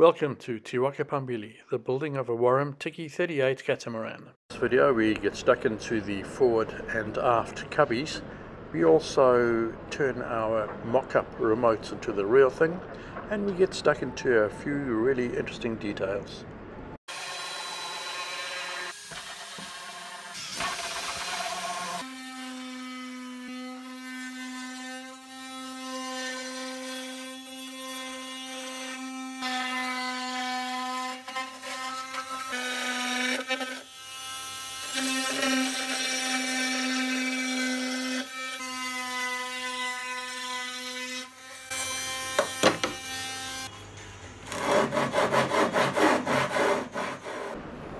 Welcome to Tiwaka Phambili, the building of a Warram Tiki 38 catamaran. In this video we get stuck into the forward and aft cubbies. We also turn our mock-up remotes into the real thing, and we get stuck into a few really interesting details.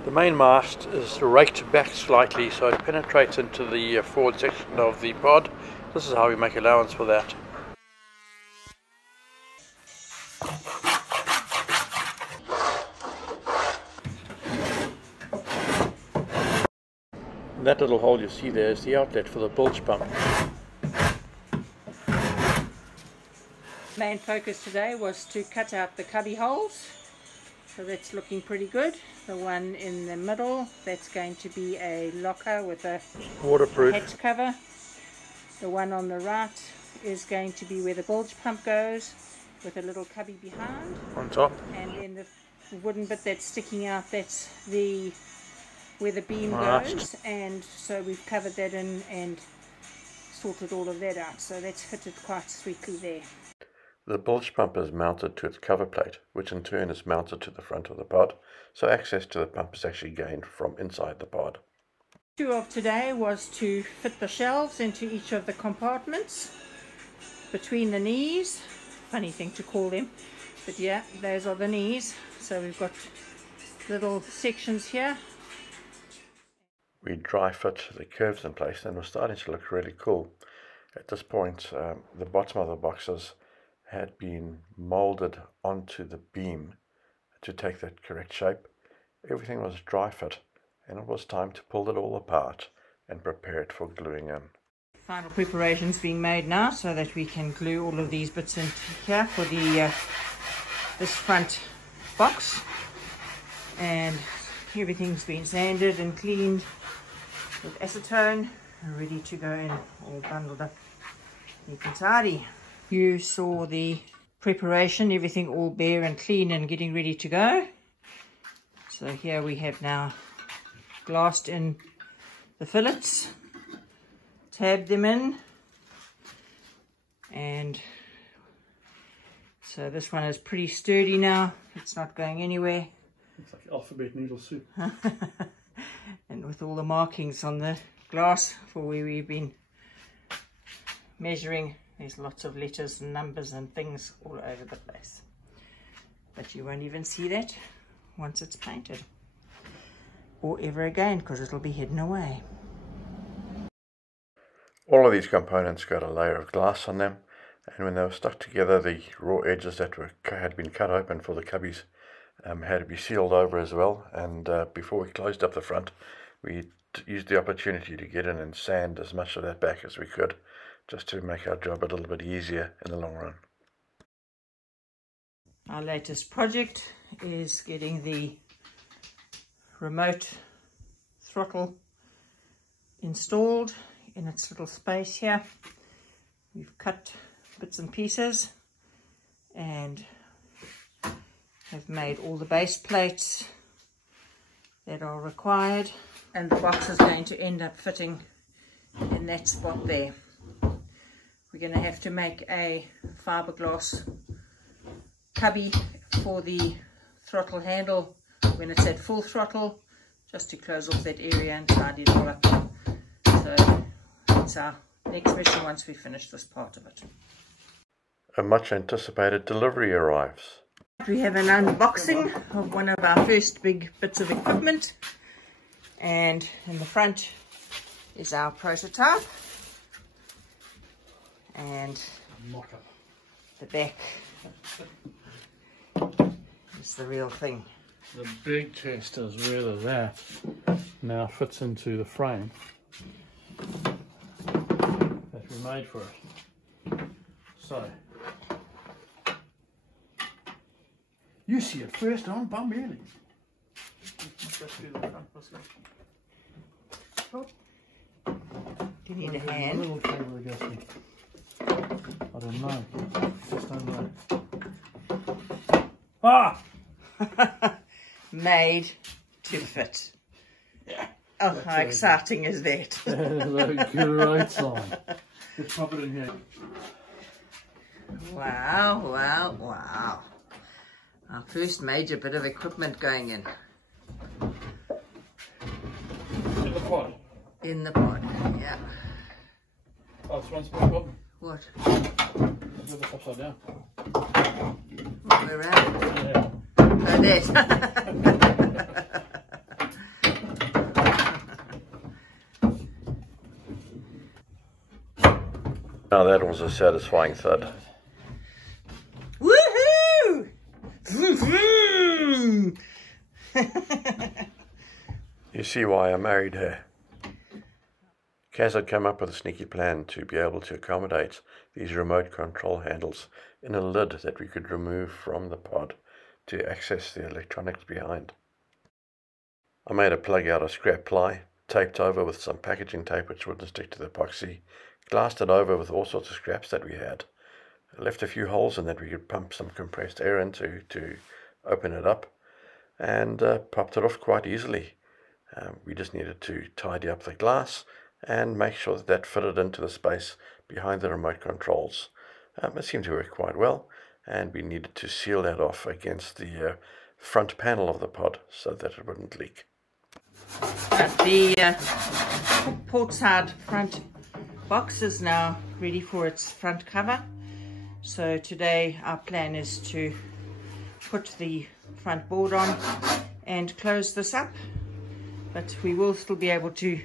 The main mast is raked back slightly so it penetrates into the forward section of the pod. This is how we make allowance for that. That little hole you see there is the outlet for the bilge pump. Main focus today was to cut out the cubby holes, so that's looking pretty good. The one in the middle, that's going to be a locker with a waterproof hatch cover. The one on the right is going to be where the bilge pump goes, with a little cubby behind on top, and then the wooden bit that's sticking out, that's where the beam mast goes, and so we've covered that in and sorted all of that out, so that's fitted quite sweetly there. The bilge pump is mounted to its cover plate, which in turn is mounted to the front of the pod, so access to the pump is actually gained from inside the pod. The issue of today was to fit the shelves into each of the compartments between the knees. Funny thing to call them, but yeah, those are the knees. So we've got little sections here. We dry fit the curves in place and we're starting to look really cool. At this point, the bottom of the boxes had been molded onto the beam to take that correct shape. Everything was dry fit and it was time to pull it all apart and prepare it for gluing in. Final preparations being made now so that we can glue all of these bits into here for the this front box, and everything's been sanded and cleaned with acetone and ready to go in, all bundled up neat and tidy. You saw the preparation, everything all bare and clean and getting ready to go. So here we have now glassed in the fillets, tabbed them in, and so this one is pretty sturdy now. It's not going anywhere. It's like alphabet noodle soup. And with all the markings on the glass for where we've been measuring, there's lots of letters and numbers and things all over the place. But you won't even see that once it's painted. Or ever again, because it'll be hidden away. All of these components got a layer of glass on them, and when they were stuck together, the raw edges that had been cut open for the cubbies had to be sealed over as well. And before we closed up the front, we used the opportunity to get in and sand as much of that back as we could, just to make our job a little bit easier in the long run. Our latest project is getting the remote throttle installed in its little space here. We've cut bits and pieces and have made all the base plates that are required, and the box is going to end up fitting in that spot there. We're going to have to make a fiberglass cubby for the throttle handle when it's at full throttle, just to close off that area and tidy it all up. So that's our next mission once we finish this part of it. A much anticipated delivery arrives. We have an unboxing of one of our first big bits of equipment, and in the front is our prototype, and the back is the real thing. The big test is whether that now fits into the frame that we made for it. So You see it first on Phambili. Do you need a hand? A little cable that goes in. I don't know. Just don't know. Ah! Made to fit. Yeah. Oh, how exciting is that? That's a great sign. Let's pop it in here. Wow, wow, wow. Our first major bit of equipment going in. In the pod. In the pod, yeah. Oh, it's one small pod. What? It's upside down. All the way around? Yeah. Oh, that. Now that was a satisfying thud. Woohoo! Vroom, vroom. You see why I married her. Kaz had come up with a sneaky plan to be able to accommodate these remote control handles in a lid that we could remove from the pod to access the electronics behind. I made a plug out of scrap ply, taped over with some packaging tape which wouldn't stick to the epoxy, glassed it over with all sorts of scraps that we had, left a few holes in that we could pump some compressed air into to open it up, and popped it off quite easily. We just needed to tidy up the glass and make sure that that fitted into the space behind the remote controls. It seemed to work quite well, and we needed to seal that off against the front panel of the pod so that it wouldn't leak. The port side front box is now ready for its front cover. So today our plan is to put the front board on and close this up, but we will still be able to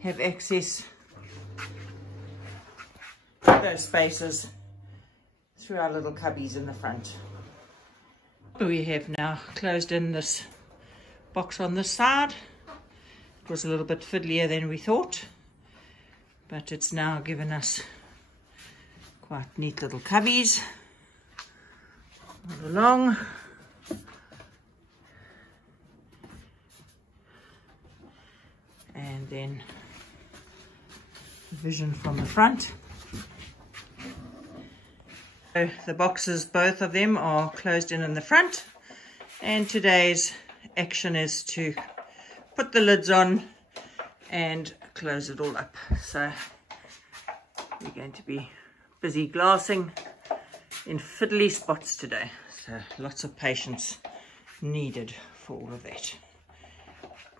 have access to those spaces through our little cubbies in the front. We have now closed in this box on this side. It was a little bit fiddlier than we thought, but it's now given us quite neat little cubbies all along. And then vision from the front. So the boxes, both of them, are closed in the front, and today's action is to put the lids on and close it all up. So we're going to be busy glassing in fiddly spots today, so lots of patience needed for all of that.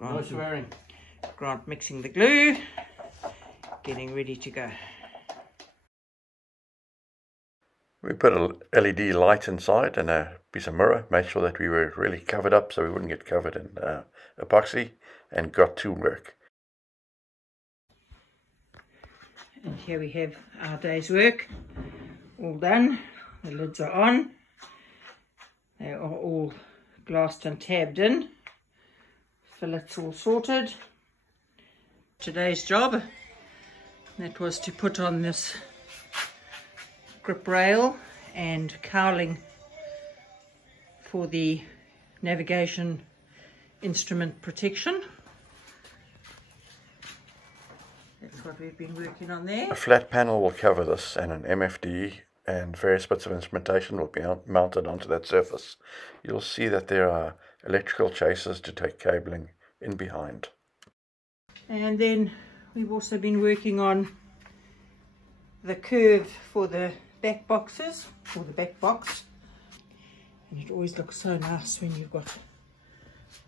No swearing. Grant mixing the glue, getting ready to go. We put a LED light inside and a piece of mirror, made sure that we were really covered up so we wouldn't get covered in epoxy, and got to work. And here we have our day's work all done. The lids are on. They are all glassed and tabbed in. Fillets all sorted. Today's job, that was to put on this grip rail and cowling for the navigation instrument protection. That's what we've been working on there. A flat panel will cover this, and an MFD and various bits of instrumentation will be mounted onto that surface. You'll see that there are electrical chasers to take cabling in behind. And then we've also been working on the curve for the back boxes, or the back box. And it always looks so nice when you've got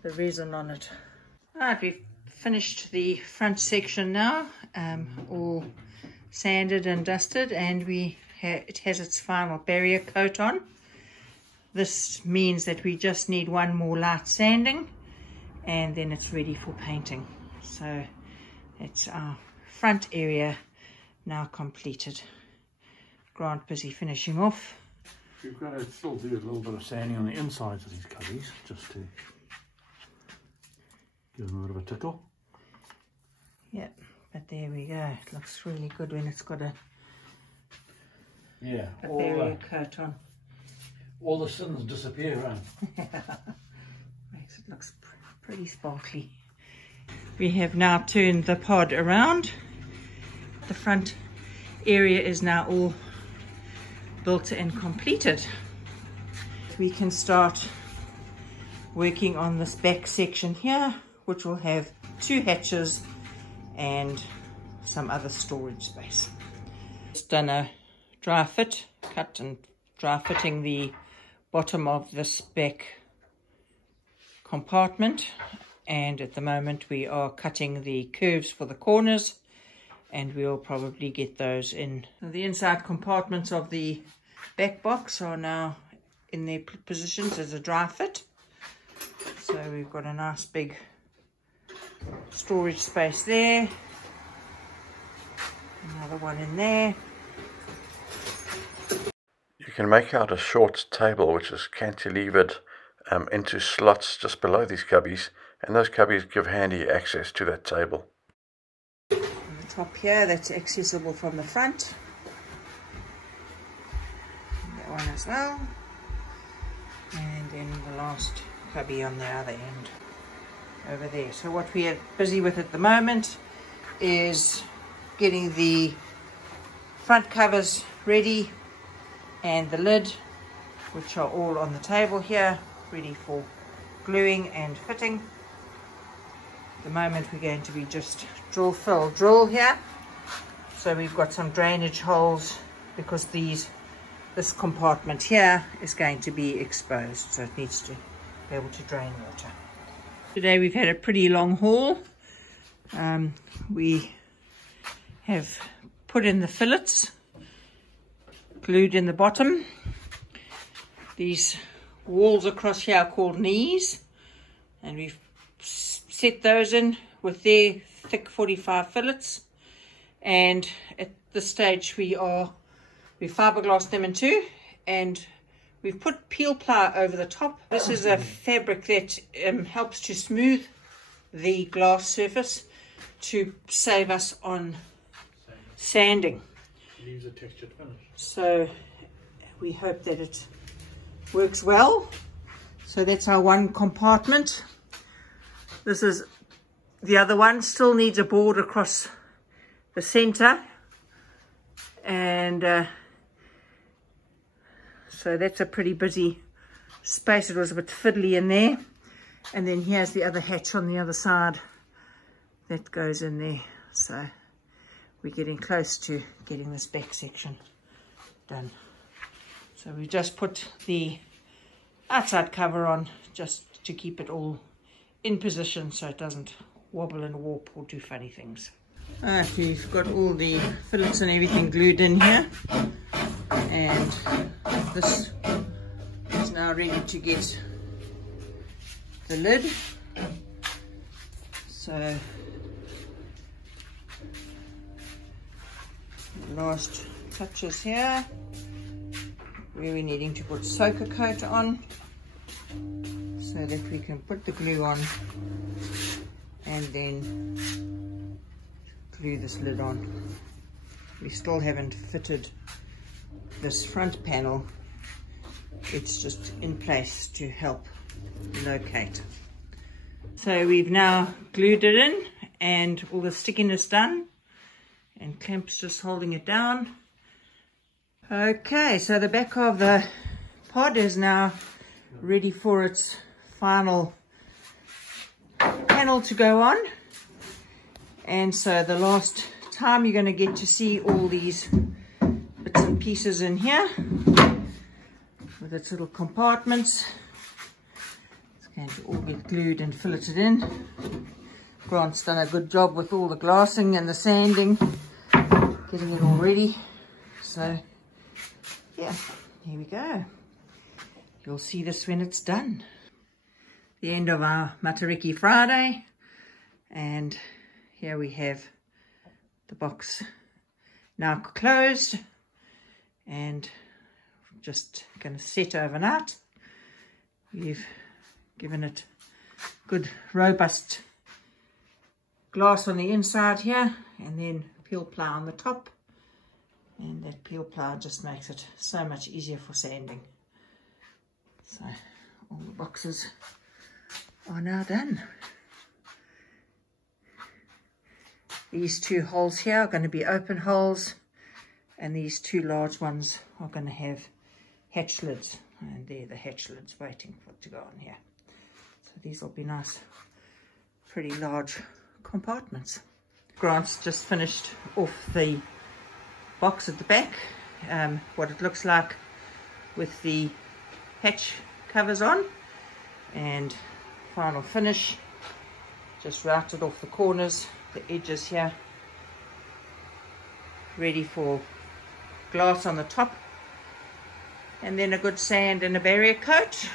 the resin on it. Alright, we've finished the front section now, all sanded and dusted, and it has its final barrier coat on. This means that we just need one more light sanding, and then it's ready for painting. So it's our front area now completed. Grant busy finishing off. We've got to still do a little bit of sanding on the insides of these cubbies, just to give them a bit of a tickle. Yep, but there we go. It looks really good when it's got a Yeah, barrier coat on. All the sins disappear, right? Makes it looks pretty sparkly. We have now turned the pod around. The front area is now all built and completed. We can start working on this back section here, which will have 2 hatches and some other storage space. Just done a dry fit, cut and dry fitting the bottom of this back compartment, and at the moment we are cutting the curves for the corners, and we'll probably get those in. The inside compartments of the back box are now in their positions as a dry fit, so we've got a nice big storage space there, another one in there. You can make out a short table which is cantilevered into slots just below these cubbies, and those cubbies give handy access to that table. On the top here, that's accessible from the front. That one as well. And then the last cubby on the other end over there. So what we are busy with at the moment is getting the front covers ready and the lid, which are all on the table here, ready for gluing and fitting. At the moment we're going to be just drill here. So we've got some drainage holes because this compartment here is going to be exposed, so it needs to be able to drain water. Today we've had a pretty long haul. We have put in the fillets, glued in the bottom. These walls across here are called knees, and we've set those in with their thick 45 fillets, and at this stage we fiberglassed them in two, and we've put peel ply over the top. This is a fabric that helps to smooth the glass surface to save us on sanding. Leaves a textured finish. So we hope that it works well. So that's our one compartment. This is the other one. Still needs a board across the center, and so that's a pretty busy space. It was a bit fiddly in there, and then here's the other hatch on the other side that goes in there. So we're getting close to getting this back section done. So we just put the outside cover on just to keep it all in position so it doesn't wobble and warp or do funny things. Alright, we've got all the fillets and everything glued in here, and this is now ready to get the lid. So last touches here where we're needing to put soaker coat on so that we can put the glue on and then glue this lid on. We still haven't fitted this front panel, it's just in place to help locate. So we've now glued it in and all the stickiness done, and Clamp's just holding it down. Okay, so the back of the pod is now ready for its final panel to go on. And so the last time you're going to get to see all these bits and pieces in here with its little compartments. It's going to all get glued and filleted in. Grant's done a good job with all the glassing and the sanding, getting it all ready. So yeah, here we go. You'll see this when it's done. The end of our Matariki Friday, and here we have the box now closed and just going to set overnight. We've given it good robust glass on the inside here, and then peel ply on the top, and that peel ply just makes it so much easier for sanding. So all the boxes are now done. These two holes here are going to be open holes, and these two large ones are going to have hatch lids, and they're the hatch lids waiting for it to go on here. So these will be nice, pretty large compartments. Grant's just finished off the box at the back, what it looks like with the hatch covers on, and final finish, just routed off the corners, the edges here, ready for glass on the top, and then a good sand and a barrier coat.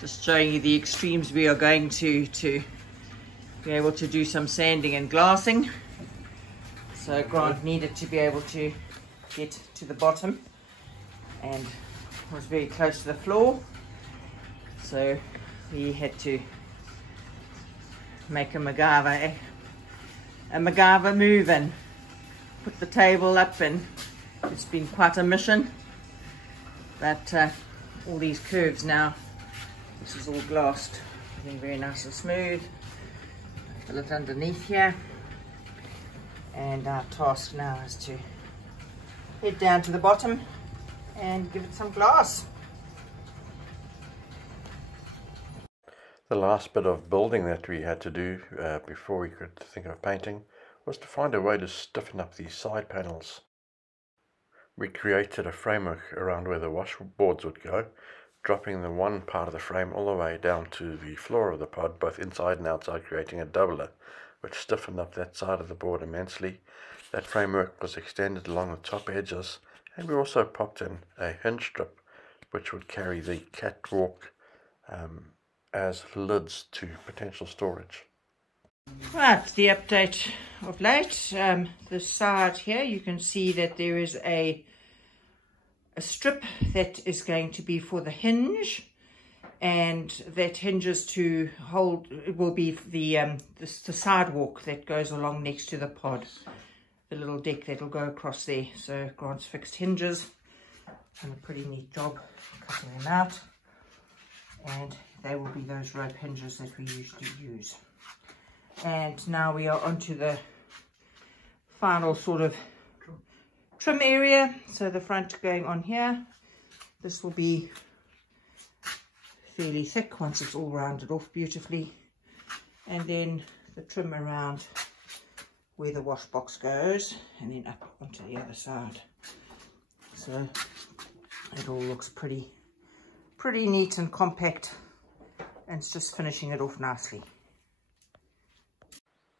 Just showing you the extremes we are going to be able to do some sanding and glassing. So Grant needed to be able to get to the bottom and was very close to the floor, so we had to make a MacGyver move and put the table up, and it's been quite a mission. But all these curves now, this is all glassed, looking very nice and smooth. Fill it underneath here, and our task now is to head down to the bottom and give it some glass. The last bit of building that we had to do before we could think of painting was to find a way to stiffen up these side panels. We created a framework around where the washboards would go, dropping the one part of the frame all the way down to the floor of the pod, both inside and outside, creating a doubler, which stiffened up that side of the board immensely. That framework was extended along the top edges, and we also popped in a hinge strip which would carry the catwalk as lids to potential storage. Right, the update of late. This side here, you can see that there is a strip that is going to be for the hinge, and that hinges to hold, it will be the sidewalk that goes along next to the pod, the little deck that will go across there. So Grant's fixed hinges, done a pretty neat job cutting them out, and they will be those rope hinges that we usually use. And now we are onto the final sort of trim area. So the front going on here, this will be fairly thick once it's all rounded off beautifully, and then the trim around where the wash box goes, and then up onto the other side. So it all looks pretty neat and compact, and it's just finishing it off nicely.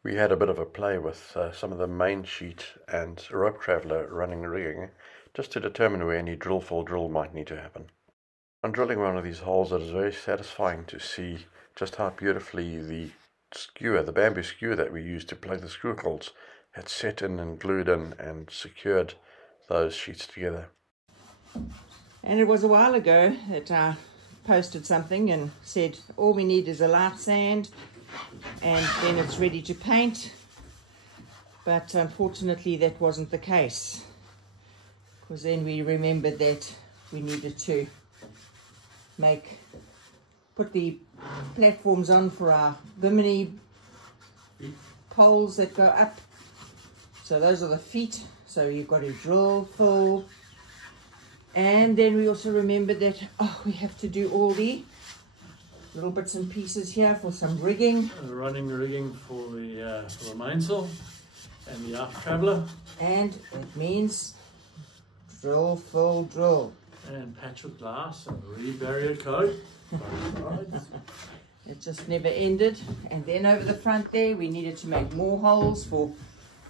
We had a bit of a play with some of the main sheet and rope traveller running rigging, just to determine where any drill for drill might need to happen. On drilling one of these holes, it is very satisfying to see just how beautifully the skewer, the bamboo skewer that we used to plug the screw holes, had set in and glued in and secured those sheets together. And it was a while ago that I posted something and said all we need is a light sand and then it's ready to paint, but unfortunately that wasn't the case, because then we remembered that we needed to put the platforms on for our bimini poles that go up. So those are the feet, so you've got to drill full. And then we also remembered that we have to do all the little bits and pieces here for some rigging. Running rigging for the mainsail and the aft traveller. And it means drill full drill. And patch with glass and re-barrier coat. It just never ended. And then over the front there we needed to make more holes for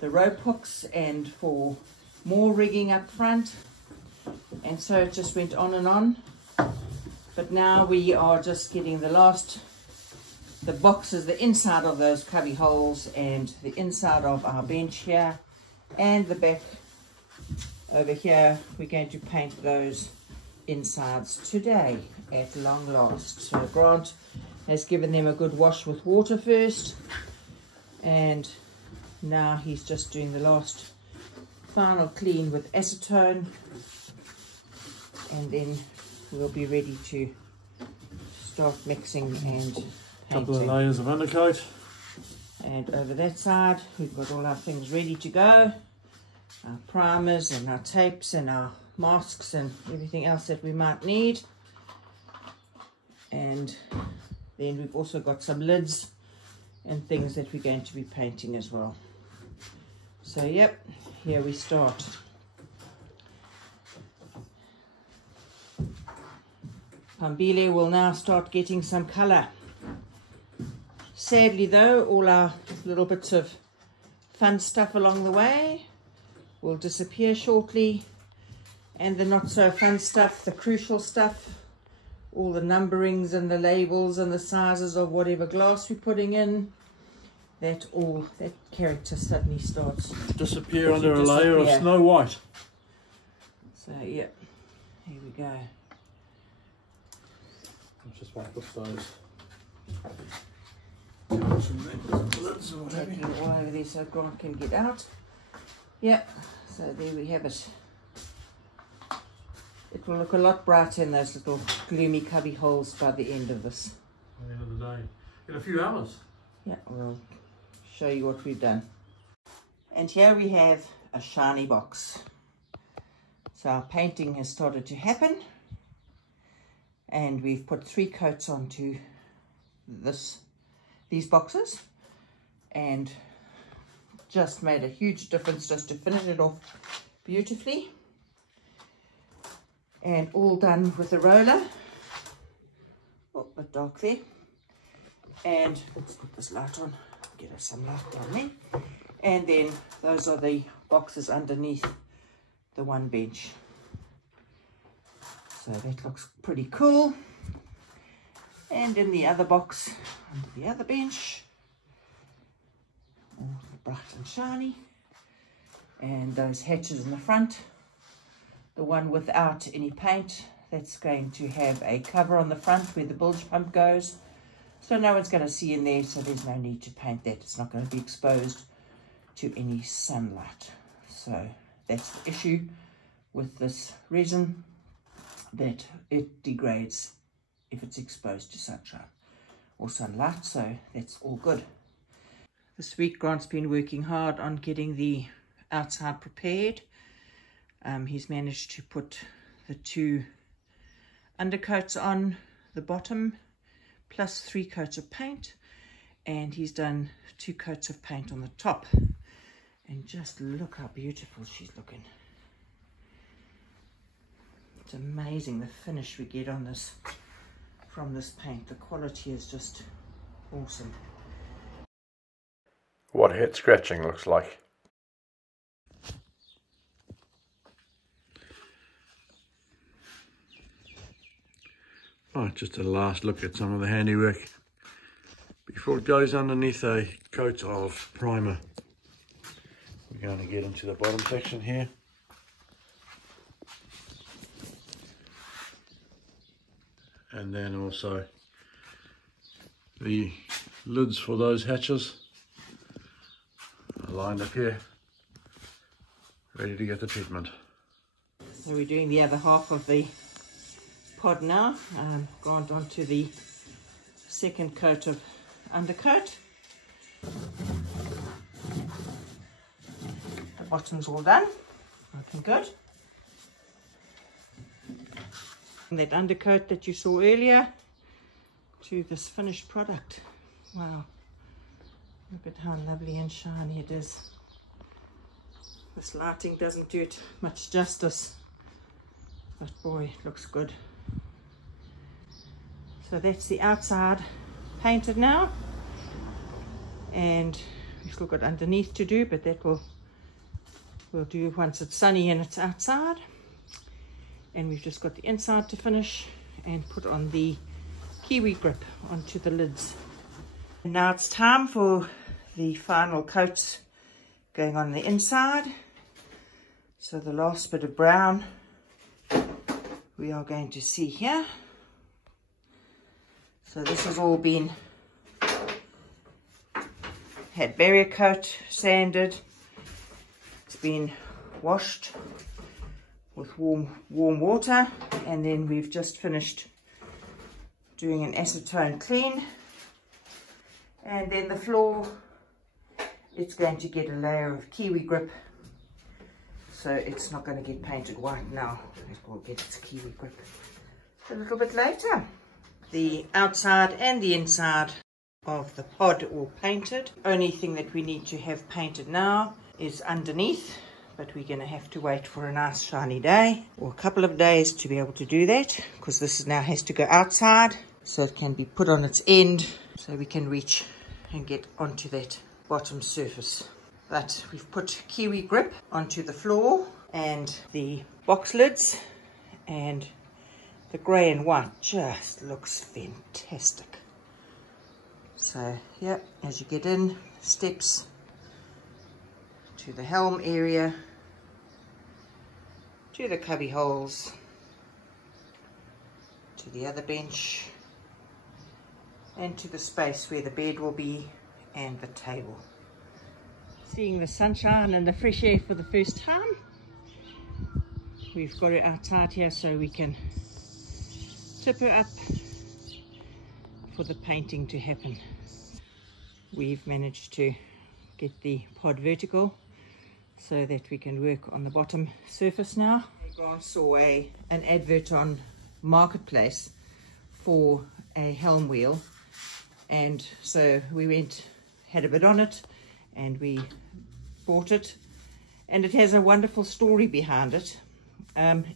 the rope hooks and for more rigging up front. And so it just went on and on. But now we are just getting the boxes, the inside of those cubby holes and the inside of our bench here and the back over here. We're going to paint those insides today at long last. So Grant has given them a good wash with water first, and now he's just doing the last final clean with acetone, and then we'll be ready to start mixing and painting. Couple of layers of undercoat. And over that side, we've got all our things ready to go. Our primers and our tapes and our masks and everything else that we might need. And then we've also got some lids and things that we're going to be painting as well. So yep, here we start. Phambili will now start getting some colour. Sadly though, all our little bits of fun stuff along the way will disappear shortly, and the not so fun stuff, the crucial stuff, all the numberings and the labels and the sizes of whatever glass we're putting in, that character suddenly starts Disappear under a layer of Snow White. So yep, here we go. Let's just wipe off those. Taking it all over there so Grant can get out. Yep, so there we have it. It will look a lot brighter in those little gloomy cubby holes by the end of this. At the end of the day. In a few hours. Yeah, we'll show you what we've done. And here we have a shiny box. So our painting has started to happen. And we've put 3 coats onto these boxes. And just made a huge difference just to finish it off beautifully. And all done with a roller. Oh, a bit dark there. And let's put this light on, get us some light down there. And then those are the boxes underneath the one bench. So that looks pretty cool. And in the other box, under the other bench, all bright and shiny. And those hatches in the front. The one without any paint, that's going to have a cover on the front where the bilge pump goes. So no one's going to see in there, so there's no need to paint that. It's not going to be exposed to any sunlight. So that's the issue with this resin, that it degrades if it's exposed to sunshine or sunlight. So that's all good. This week Grant's been working hard on getting the outside prepared. He's managed to put the 2 undercoats on the bottom, plus 3 coats of paint, and he's done 2 coats of paint on the top. And just look how beautiful she's looking. It's amazing the finish we get on this from this paint. The quality is just awesome. What head scratching looks like. Right, just a last look at some of the handiwork before it goes underneath a coat of primer. We're going to get into the bottom section here. And then also the lids for those hatches are lined up here, ready to get the treatment. So we're doing the other half of the pod now. Gone on to the 2nd coat of undercoat. The bottom's all done, looking good. And that undercoat that you saw earlier to this finished product. Wow, look at how lovely and shiny it is. This lighting doesn't do it much justice, but boy, it looks good. So that's the outside painted now, and we've still got underneath to do, but that we'll do once it's sunny and it's outside. And we've just got the inside to finish and put on the kiwi grip onto the lids. And now it's time for the final coats going on the inside. So the last bit of brown we are going to see here. So this has all been had barrier coat, sanded. It's been washed with warm water, and then we've just finished doing an acetone clean. And then the floor, it's going to get a layer of kiwi grip, so it's not going to get painted white now. It will get its kiwi grip a little bit later. The outside and the inside of the pod all painted. Only thing that we need to have painted now is underneath, but we're going to have to wait for a nice shiny day or a couple of days to be able to do that, because this now has to go outside so it can be put on its end so we can reach and get onto that bottom surface. But we've put kiwi grip onto the floor and the box lids, and the grey and white just looks fantastic. So yeah, as you get in, steps to the helm area, to the cubby holes, to the other bench, and to the space where the bed will be and the table. Seeing the sunshine and the fresh air for the first time. We've got her outside here so we can tip her up for the painting to happen. We've managed to get the pod vertical so that we can work on the bottom surface now. Grant saw an advert on Marketplace for a helm wheel, and so we went, had a bid on it, and we bought it, and it has a wonderful story behind it.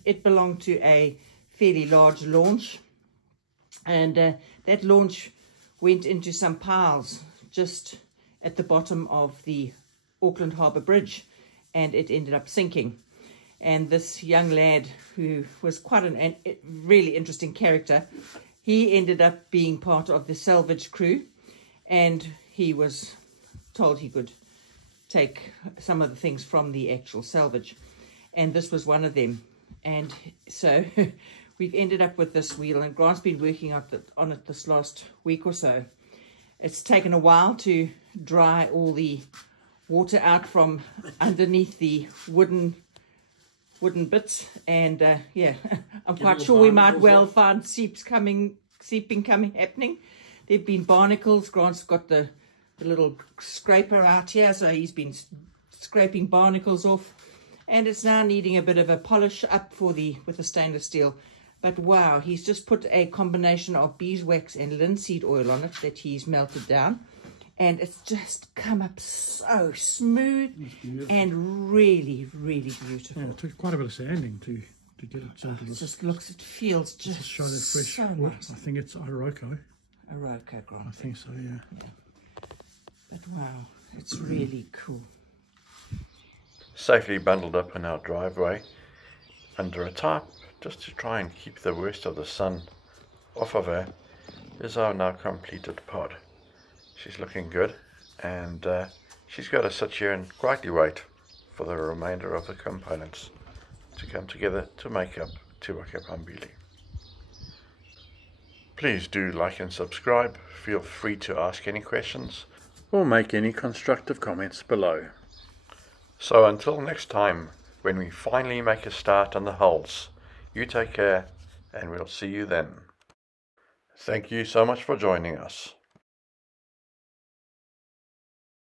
It belonged to a fairly large launch, and that launch went into some piles just at the bottom of the Auckland Harbour Bridge, and it ended up sinking. And this young lad, who was quite a really interesting character, he ended up being part of the salvage crew, and he was told he could take some of the things from the actual salvage, and this was one of them. And so we've ended up with this wheel, and Grant's been working on it this last week or so. It's taken a while to dry all the water out from underneath the wooden bits, and yeah, I'm quite sure we might well find seeping happening. There've been barnacles. Grant's got the little scraper out here, so he's been scraping barnacles off, and it's now needing a bit of a polish up with the stainless steel. But wow, he's just put a combination of beeswax and linseed oil on it that he's melted down, and it's just come up so smooth and really, really beautiful. Yeah, it took quite a bit of sanding to get it into this. It feels just show that fresh so wood. nice. I think it's Iroko. Iroko, Grant. I think so, yeah. But wow, it's really cool. Safely bundled up in our driveway under a tarp, just to try and keep the worst of the sun off of her, is our now completed pod. She's looking good, and she's got to sit here and quietly wait for the remainder of the components to come together to make up Te Waka Phambili. Please do like and subscribe. Feel free to ask any questions or make any constructive comments below. So until next time, when we finally make a start on the hulls, you take care, and we'll see you then. Thank you so much for joining us.